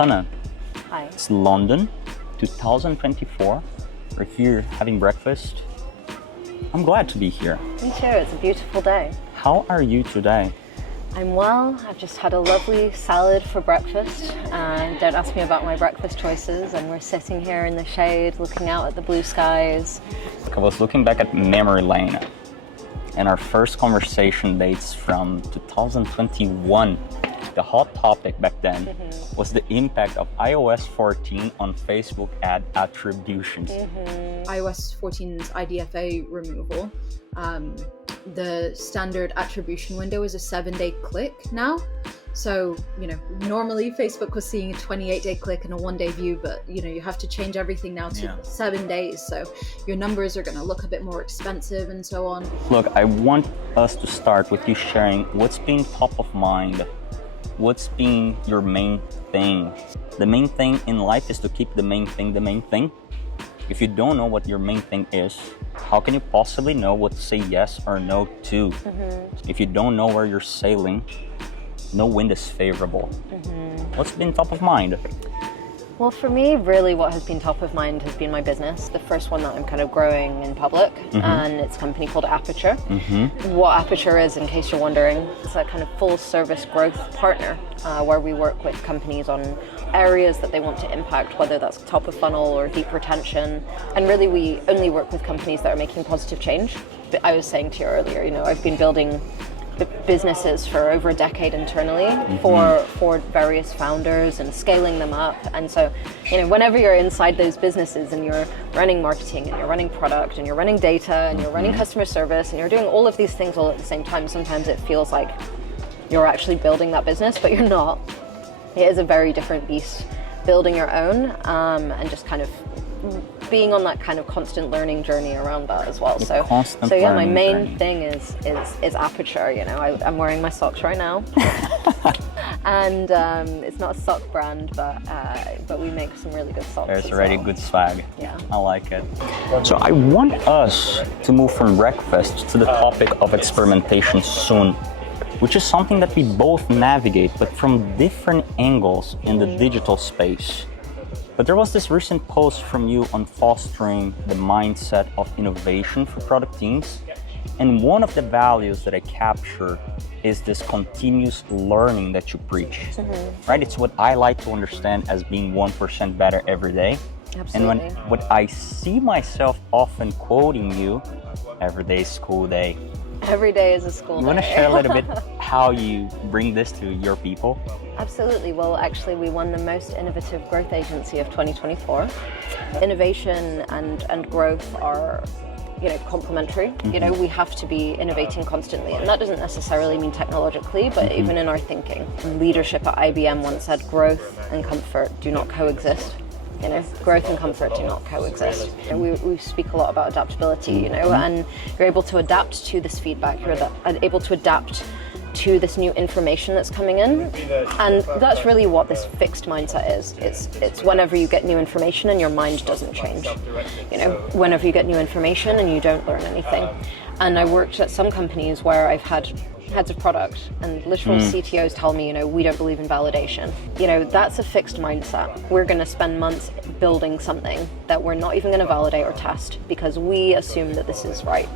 Hannah, Hi. it's London, 2024. We're here having breakfast. I'm glad to be here. Me too, it's a beautiful day. How are you today? I'm well, I've just had a lovely salad for breakfast. Don't ask me about my breakfast choices, and we're sitting here in the shade looking out at the blue skies. I was looking back at memory lane, and our first conversation dates from 2021. The hot topic back then was the impact of iOS 14 on Facebook ad attributions. iOS 14's IDFA removal. The standard attribution window is a 7-day click now. So, normally Facebook was seeing a 28-day click and a 1-day view, but, you have to change everything now to 7 days. So your numbers are going to look a bit more expensive and so on. Look, I want us to start with you sharing what's been top of mind. What's been your main thing? The main thing in life is to keep the main thing the main thing. If you don't know what your main thing is, how can you possibly know what to say yes or no to? If you don't know where you're sailing, no wind is favorable. What's been top of mind? Well, for me, really what has been top of mind has been my business. The first one that I'm kind of growing in public, and it's a company called Aperture. What Aperture is, in case you're wondering, it's a kind of full service growth partner where we work with companies on areas that they want to impact, whether that's top of funnel or deep retention. And really, we only work with companies that are making positive change. But I was saying to you earlier, I've been building businesses for over a decade internally for various founders and scaling them up. And so, whenever you're inside those businesses and you're running marketing and you're running product and you're running data and you're running customer service and you're doing all of these things all at the same time, sometimes it feels like you're actually building that business, but you're not. It is a very different beast, building your own and just kind of being on that kind of constant learning journey around that as well. So my main thing is Aperture. I'm wearing my socks right now, and it's not a sock brand, but we make some really good socks. There's already good swag. Yeah, I like it. So I want us to move from breakfast to the topic of experimentation soon, which is something that we both navigate, but from different angles in the digital space. But there was this recent post from you on fostering the mindset of innovation for product teams. And one of the values that I capture is this continuous learning that you preach, right? It's what I like to understand as being 1% better every day. Absolutely. And what I see myself often quoting you, every day is school day. Every day is a school day. You want to share a little bit how you bring this to your people? Absolutely. Well, actually, we won the most innovative growth agency of 2024. Innovation and growth are, complementary. We have to be innovating constantly, and that doesn't necessarily mean technologically, but even in our thinking. Leadership at IBM once said, "Growth and comfort do not coexist." Growth and comfort do not coexist. We speak a lot about adaptability, and you're able to adapt to this feedback. You're able to adapt to this new information that's coming in, and that's really what this fixed mindset is. It's whenever you get new information and your mind doesn't change. Whenever you get new information and you don't learn anything. And I worked at some companies where I've had heads of product and literal CTOs tell me, we don't believe in validation. That's a fixed mindset. We're going to spend months building something that we're not even going to validate or test because we assume that this is right.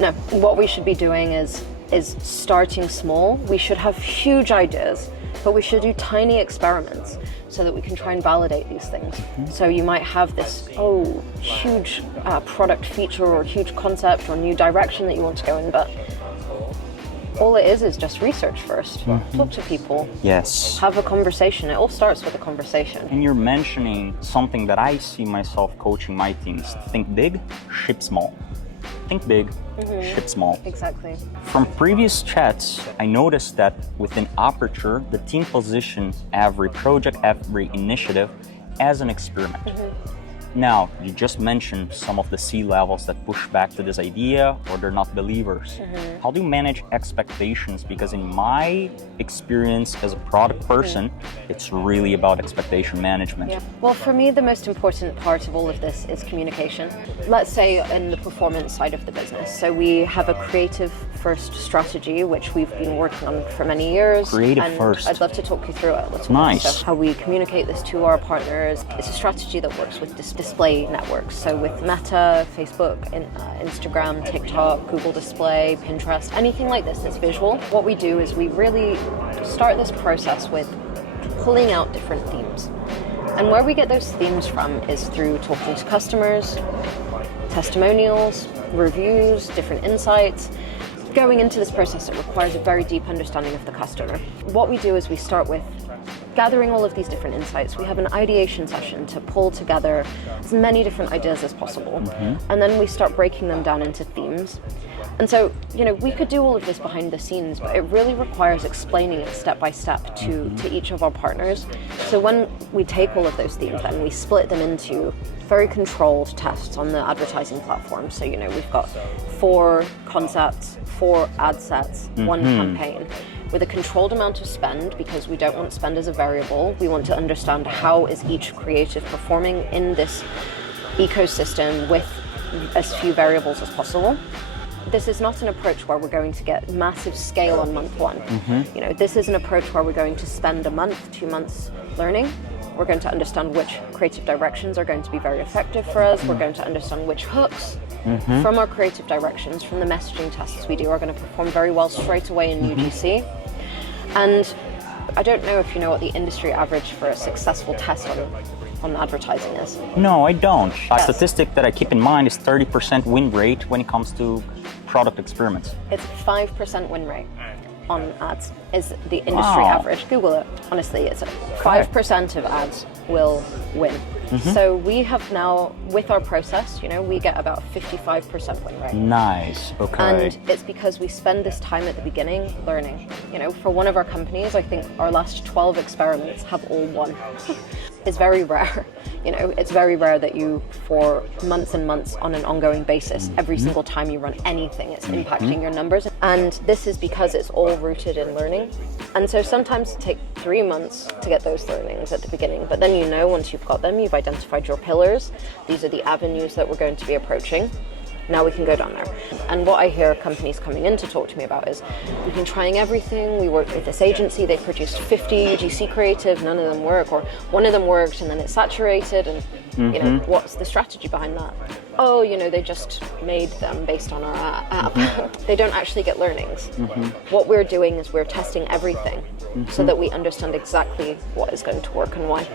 No, what we should be doing is starting small. We should have huge ideas, but we should do tiny experiments so that we can try and validate these things. So you might have this huge product feature or huge concept or new direction that you want to go in, but all it is just research first. Talk to people. Yes. Have a conversation. It all starts with a conversation. And you're mentioning something that I see myself coaching my teams. Think big, ship small. Think big, ship small. Exactly. From previous chats, I noticed that within Aperture, the team positions every project, every initiative as an experiment. Now, you just mentioned some of the C-levels that push back to this idea or they're not believers. How do you manage expectations? Because in my experience as a product person, it's really about expectation management. Yeah. Well, for me, the most important part of all of this is communication. Let's say in the performance side of the business. So we have a creative first strategy, which we've been working on for many years. Creative and first. I'd love to talk you through it a little Nice. bit. So how we communicate this to our partners. It's a strategy that works with display networks. So with Meta, Facebook, Instagram, TikTok, Google Display, Pinterest, anything like this that's visual. What we do is we really start this process with pulling out different themes. And where we get those themes from is through talking to customers, testimonials, reviews, different insights. Going into this process, it requires a very deep understanding of the customer. What we do is we start with gathering all of these different insights. We have an ideation session to pull together as many different ideas as possible. And then we start breaking them down into themes. And so, we could do all of this behind the scenes, but it really requires explaining it step by step to each of our partners. So when we take all of those themes, then we split them into very controlled tests on the advertising platform. So, we've got 4 concepts, 4 ad sets, 1 campaign, with a controlled amount of spend, because we don't want spend as a variable. We want to understand how is each creative performing in this ecosystem with as few variables as possible. This is not an approach where we're going to get massive scale on month 1. This is an approach where we're going to spend a month, 2 months learning. We're going to understand which creative directions are going to be very effective for us. We're going to understand which hooks from our creative directions, from the messaging tests we do, are going to perform very well straight away in UGC. And I don't know if you know what the industry average for a successful test on advertising is. No, I don't. A Yes. statistic that I keep in mind is 30% win rate when it comes to product experiments. It's 5% win rate on ads is the industry average. Google it. Honestly, it's 5% of ads will win. So we have now, with our process, we get about 55% win rate. Nice. Okay. And it's because we spend this time at the beginning learning. For one of our companies, I think our last 12 experiments have all won. It's very rare. It's very rare that you, for months and months on an ongoing basis, every single time you run anything, it's impacting your numbers. And this is because it's all rooted in learning. And so sometimes it takes 3 months to get those learnings at the beginning, but then once you've got them, you've identified your pillars. These are the avenues that we're going to be approaching. Now we can go down there. And what I hear companies coming in to talk to me about is, we've been trying everything. We worked with this agency, they produced 50 UGC creative, none of them work, or one of them worked and then it saturated, and what's the strategy behind that? Oh, they just made them based on our app. They don't actually get learnings. What we're doing is we're testing everything so that we understand exactly what is going to work and why.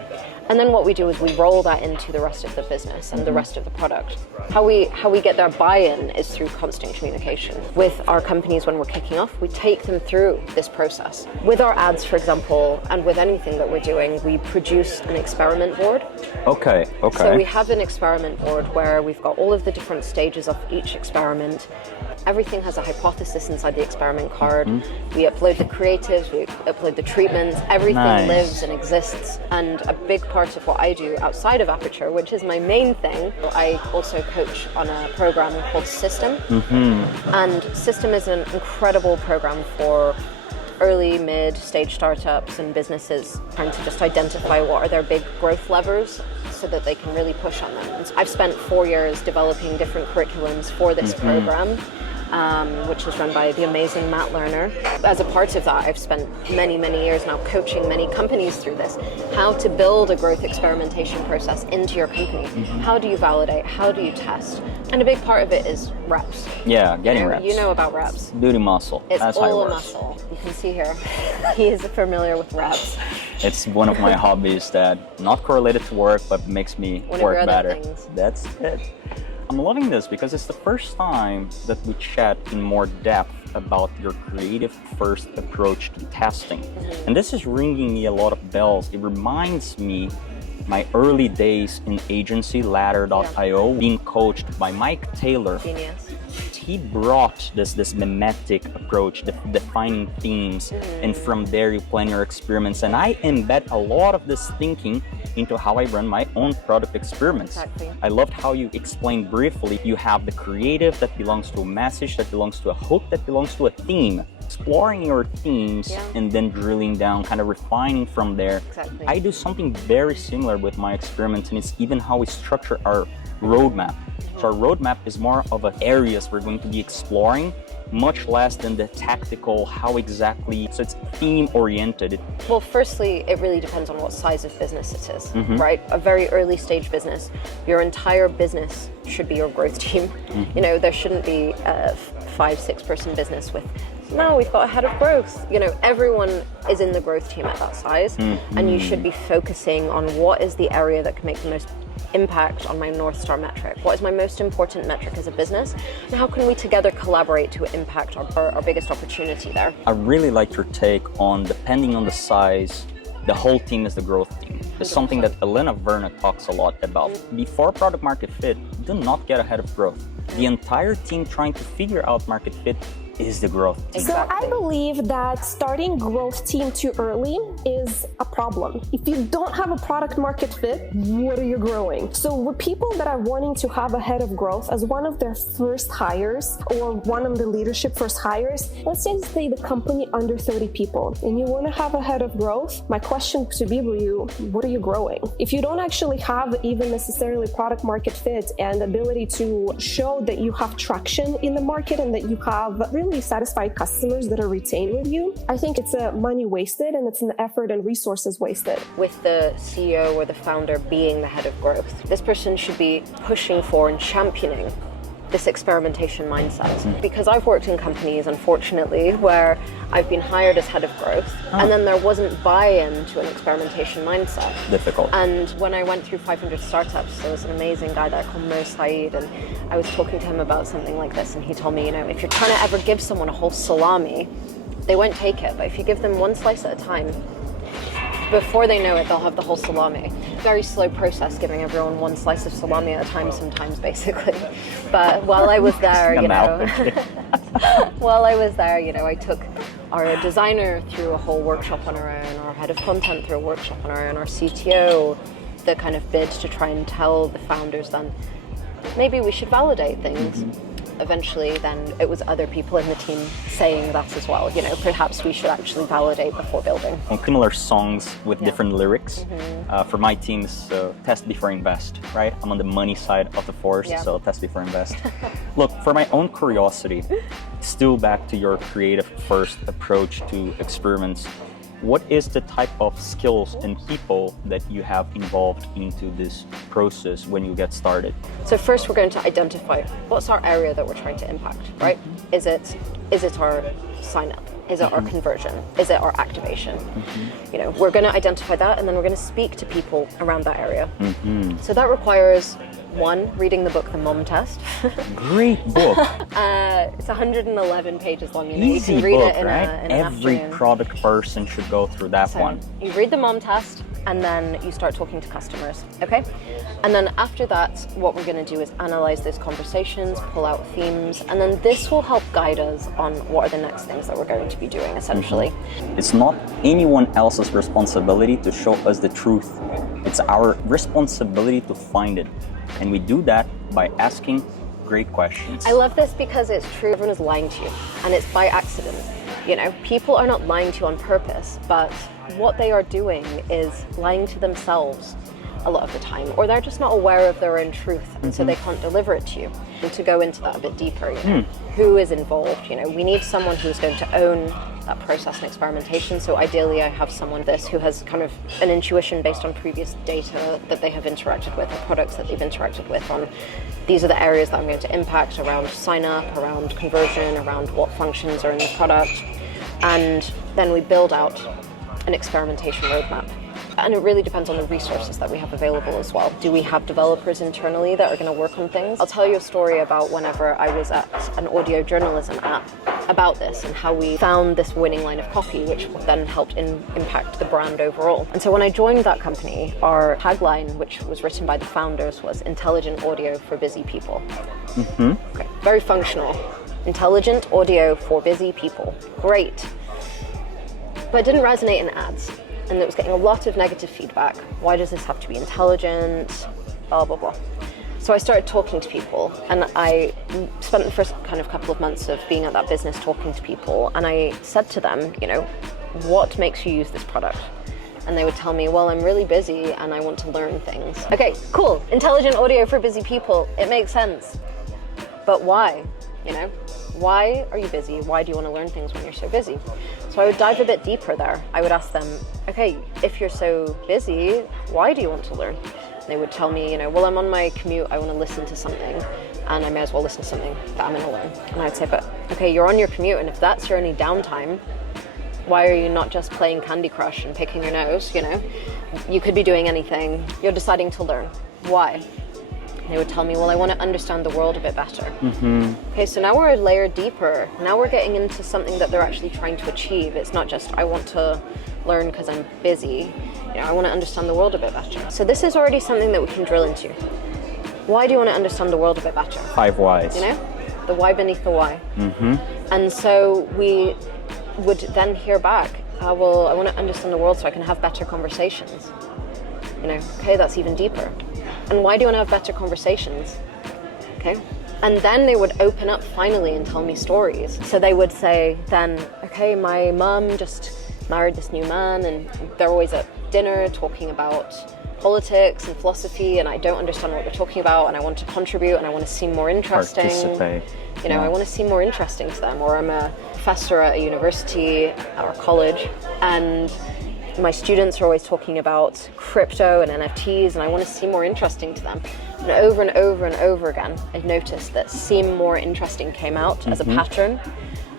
And then what we do is we roll that into the rest of the business and the rest of the product. How we get their buy-in is through constant communication. With our companies, when we're kicking off, we take them through this process. With our ads, for example, and with anything that we're doing, we produce an experiment board. Okay. So we have an experiment board where we've got all of the different stages of each experiment. Everything has a hypothesis inside the experiment card. We upload the creatives, we upload the treatments, everything lives and exists. And a big part of what I do outside of Aperture, which is my main thing, I also coach on a program called System. And System is an incredible program for early, mid-stage startups and businesses trying to just identify what are their big growth levers so that they can really push on them. And I've spent 4 years developing different curriculums for this program, which is run by the amazing Matt Lerner. As a part of that, I've spent many, many years now coaching many companies through this, how to build a growth experimentation process into your company. How do you validate? How do you test? And a big part of it is reps. Yeah, getting reps. You know about reps. Booty muscle. It's That's how it all a works. muscle. You can see here, he is familiar with reps. It's one of my hobbies that not correlated to work, but makes me One of your work other better. things. That's it. I'm loving this because it's the first time that we chat in more depth about your creative first approach to testing. And this is ringing me a lot of bells. It reminds me my early days in agency, ladder.io, being coached by Mike Taylor. Genius. He brought this mimetic approach, defining themes, and from there you plan your experiments. And I embed a lot of this thinking into how I run my own product experiments. Exactly. I loved how you explained briefly, you have the creative that belongs to a message, that belongs to a hook, that belongs to a theme. Exploring your themes and then drilling down, kind of refining from there. Exactly. I do something very similar with my experiments, and it's even how we structure our roadmap. So our roadmap is more of areas we're going to be exploring, much less than the tactical, how exactly, so it's theme oriented. Well, firstly, it really depends on what size of business it is, right? A very early stage business, your entire business should be your growth team. You know, there shouldn't be a 5-6 person business with, no, we've got a head of growth. You know, everyone is in the growth team at that size, and you should be focusing on what is the area that can make the most impact on my North Star metric. What is my most important metric as a business, and how can we together collaborate to impact our biggest opportunity there? I really like your take on, depending on the size, the whole team is the growth team. It's something that Elena Verna talks a lot about. Before product market fit, do not get ahead of growth. The entire team trying to figure out market fit is the growth team. So I believe that starting growth team too early is a problem. If you don't have a product market fit, what are you growing? So with people that are wanting to have a head of growth as one of their first hires or one of the leadership first hires, let's say the company under 30 people and you want to have a head of growth, my question to be with you, what are you growing? If you don't actually have even necessarily product market fit and ability to show that you have traction in the market and that you have really satisfied customers that are retained with you, I think it's a money wasted and it's an effort and resources wasted. With the CEO or the founder being the head of growth, this person should be pushing for and championing this experimentation mindset. Because I've worked in companies, unfortunately, where I've been hired as head of growth, and then there wasn't buy-in to an experimentation mindset. Difficult. And when I went through 500 startups, there was an amazing guy there called Mo Saeed, and I was talking to him about something like this, and he told me, you know, if you're trying to ever give someone a whole salami, they won't take it, but if you give them one slice at a time, before they know it, they'll have the whole salami. Very slow process, giving everyone one slice of salami at a time sometimes, basically. But while I was there, you know, while I was there, you know, I took our designer through a whole workshop on our own, our head of content through a workshop on our own, our CTO, the kind of bid to try and tell the founders then, maybe we should validate things. Eventually, then it was other people in the team saying that as well. You know, perhaps we should actually validate before building. On similar songs with different lyrics. For my team, so test before invest, right? I'm on the money side of the force, so test before invest. Look, for my own curiosity, still back to your creative first approach to experiments, what is the type of skills and people that you have involved into this process when you get started? So first we're going to identify what's our area that we're trying to impact, right? Is it our sign up? Is it our conversion? Is it our activation? You know, we're going to identify that, and then we're going to speak to people around that area. So that requires, one, reading the book The Mom Test. Great book. It's 111 pages long. Easy you can read book, it in right? an Every afternoon. product person should go through that one. You read the Mom Test, and then you start talking to customers, okay? And then after that, what we're going to do is analyze those conversations, pull out themes, and then this will help guide us on what are the next things that we're going to be doing, essentially. It's not anyone else's responsibility to show us the truth. It's our responsibility to find it. And we do that by asking great questions. I love this because it's true. Everyone is lying to you, and it's by accident. You know, people are not lying to you on purpose, but what they are doing is lying to themselves a lot of the time, or they're just not aware of their own truth, and so they can't deliver it to you. And to go into that a bit deeper, you know, who is involved? You know, we need someone who's going to own that process and experimentation. So ideally, I have someone who has kind of an intuition based on previous data that they have interacted with, or products that they've interacted with. On these are the areas that I'm going to impact around sign up, around conversion, around what functions are in the product, and then we build out an experimentation roadmap. And it really depends on the resources that we have available as well. Do we have developers internally that are going to work on things? I'll tell you a story about whenever I was at an audio journalism app about this and how we found this winning line of copy, which then helped impact the brand overall. And so when I joined that company, our tagline, which was written by the founders, was intelligent audio for busy people. Okay, very functional. Intelligent audio for busy people. Great. But it didn't resonate in ads. And it was getting a lot of negative feedback. Why does this have to be intelligent? Blah, blah, blah. So I started talking to people, and I spent the first kind of couple of months of being at that business talking to people, and I said to them, you know, what makes you use this product? And they would tell me, well, I'm really busy and I want to learn things. Okay, cool. Intelligent audio for busy people. It makes sense. But why? You know, Why are you busy? Why do you want to learn things when you're so busy? So I would dive a bit deeper there. I would ask them, okay, if you're so busy, why do you want to learn? And they would tell me, well, I'm on my commute, I want to listen to something, and I may as well listen to something that I'm going to learn. And I'd say, but okay, you're on your commute, and if that's your only downtime, why are you not just playing Candy Crush and picking your nose? You could be doing anything. You're deciding to learn. Why? They would tell me, well, I want to understand the world a bit better. Okay, so now we're a layer deeper. Now we're getting into something that they're actually trying to achieve. It's not just, I want to learn because I'm busy. I want to understand the world a bit better. So this is already something that we can drill into. Why do you want to understand the world a bit better? 5 whys. The why beneath the why. And so we would then hear back, well, I want to understand the world so I can have better conversations. Okay, that's even deeper. And why do you want to have better conversations? Okay. And then they would open up finally and tell me stories. So they would say then, okay, my mum just married this new man and they're always at dinner talking about politics and philosophy, and I don't understand what they're talking about, and I want to contribute and I want to seem more interesting. Participate. I want to seem more interesting to them. Or I'm a professor at a university or college, and my students are always talking about crypto and NFTs, and I want to seem more interesting to them. And over and over and over again, I noticed that seem more interesting came out as a pattern.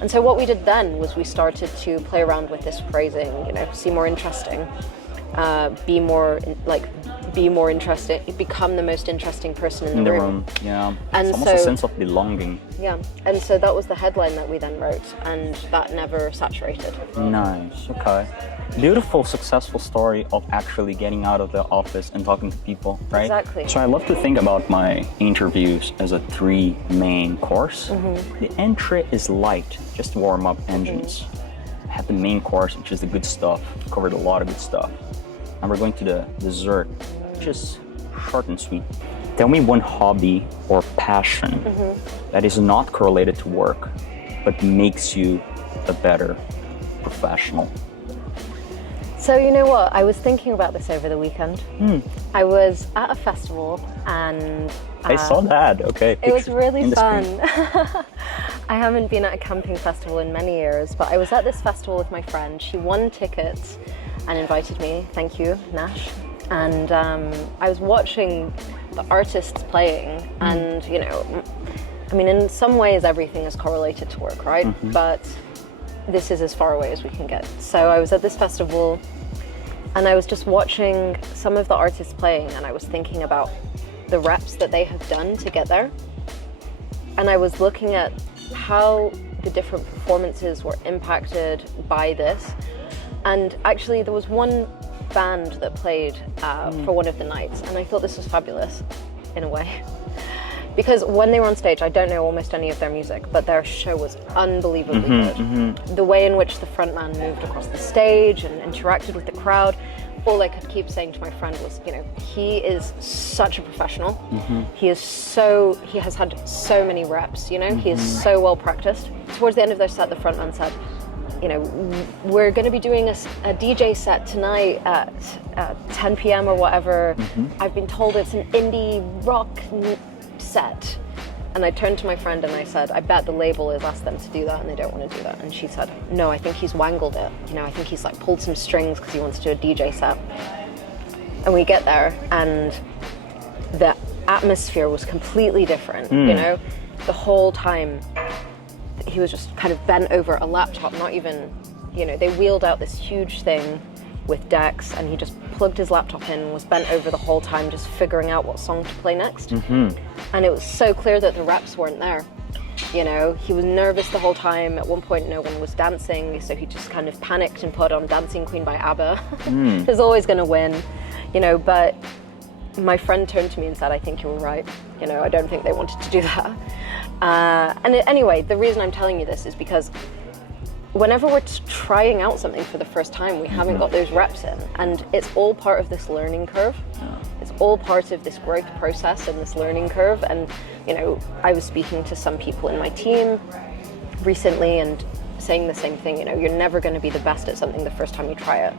And so what we did then was we started to play around with this phrasing, seem more interesting, be more interesting, become the most interesting person in the room. Yeah, and it's almost a sense of belonging. Yeah, and so that was the headline that we then wrote, and that never saturated. Nice, okay. Beautiful, successful story of actually getting out of the office and talking to people, right? Exactly. So I love to think about my interviews as a 3 main course. The entry is light, just warm up engines. I have the main course, which is the good stuff, covered a lot of good stuff. And we're going to the dessert, which is short and sweet. Tell me one hobby or passion that is not correlated to work, but makes you a better professional. So you know what? I was thinking about this over the weekend. I was at a festival and I saw that. Okay. It was really fun. I haven't been at a camping festival in many years, but I was at this festival with my friend. She won tickets and invited me. Thank you, Nash. And I was watching the artists playing, and in some ways everything is correlated to work, right? But this is as far away as we can get. So I was at this festival and I was just watching some of the artists playing, and I was thinking about the reps that they have done to get there. And I was looking at how the different performances were impacted by this. And actually there was one band that played for one of the nights, and I thought this was fabulous in a way. Because when they were on stage, I don't know almost any of their music, but their show was unbelievably good. The way in which the frontman moved across the stage and interacted with the crowd, all I could keep saying to my friend was, he is such a professional. He has had so many reps, he is so well practiced. Towards the end of their set, the frontman said, we're going to be doing a DJ set tonight at 10 p.m. or whatever. I've been told it's an indie rock set. And I turned to my friend and I said, I bet the label has asked them to do that and they don't want to do that. And she said, no, I think he's wangled it. I think he's pulled some strings because he wants to do a DJ set. And we get there and the atmosphere was completely different. The whole time he was just kind of bent over a laptop, not even, they wheeled out this huge thing with decks, and he just plugged his laptop in and was bent over the whole time just figuring out what song to play next. And it was so clear that the reps weren't there. He was nervous the whole time. At one point no one was dancing, so he just kind of panicked and put on Dancing Queen by ABBA. He's always going to win, but my friend turned to me and said, I think you were right. I don't think they wanted to do that. Anyway, the reason I'm telling you this is because whenever we're trying out something for the first time, we haven't got those reps in, and it's all part of this learning curve. It's all part of this growth process and this learning curve. And I was speaking to some people in my team recently and saying the same thing. You're never going to be the best at something the first time you try it.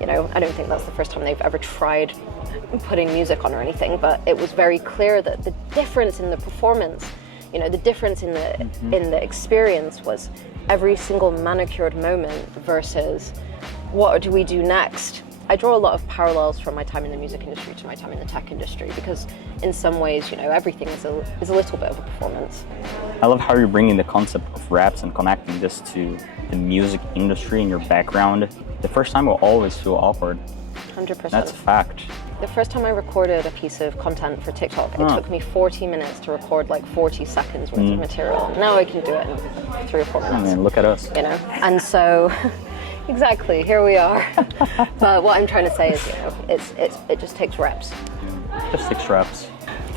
I don't think that's the first time they've ever tried putting music on or anything, but it was very clear that the difference in the performance, You know, the difference in the experience was every single manicured moment versus what do we do next. I draw a lot of parallels from my time in the music industry to my time in the tech industry, because in some ways, you know, everything is a little bit of a performance. I love how you're bringing the concept of raps and connecting this to the music industry and your background. The first time will always feel awkward. 100%. That's a fact. The first time I recorded a piece of content for TikTok, it took me 40 minutes to record like 40 seconds worth of material. Now I can do it in 3 or 4 minutes. I mean, look at us. You know, and so exactly, here we are. But what I'm trying to say is, you know, it just takes reps. Just 6 reps.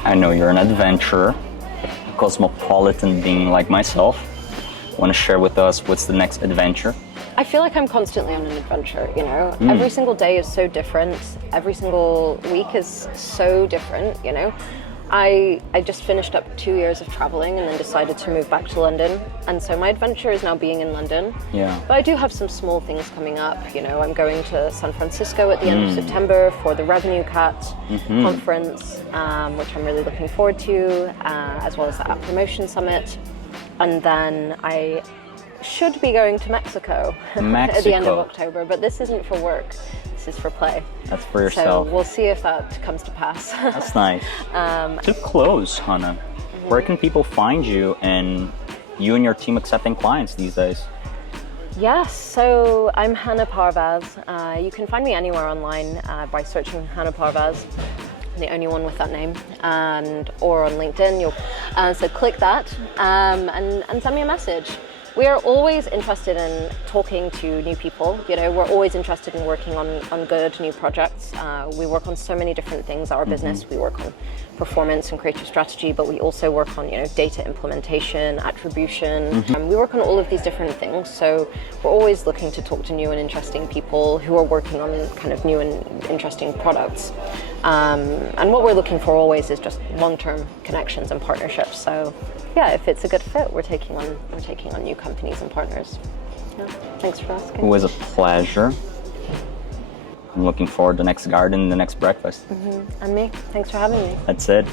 I know you're an adventurer, a cosmopolitan being like myself. Want to share with us what's the next adventure? I feel like I'm constantly on an adventure, you know. Every single day is so different. Every single week is so different, you know. I just finished up 2 years of traveling and then decided to move back to London. And so my adventure is now being in London. Yeah. But I do have some small things coming up. You know, I'm going to San Francisco at the end of September for the Revenue Cat conference, which I'm really looking forward to, as well as the App Promotion Summit. And then I should be going to Mexico at the end of October, but this isn't for work. This is for play. That's for yourself. So we'll see if that comes to pass. That's nice. To close, Hannah, where can people find you and your team accepting clients these days? Yes, so I'm Hannah Parvaz. You can find me anywhere online by searching Hannah Parvaz. I'm the only one with that name, or on LinkedIn. So click that and send me a message. We are always interested in talking to new people. You know, we're always interested in working on good new projects. We work on so many different things. Our business, we work on performance and creative strategy, but we also work on, you know, data implementation, attribution. We work on all of these different things. So we're always looking to talk to new and interesting people who are working on kind of new and interesting products. And what we're looking for always is just long-term connections and partnerships. So yeah, if it's a good fit, we're taking on new companies and partners. Yeah, thanks for asking. It was a pleasure. I'm looking forward to the next garden, the next breakfast. And me. Thanks for having me. That's it.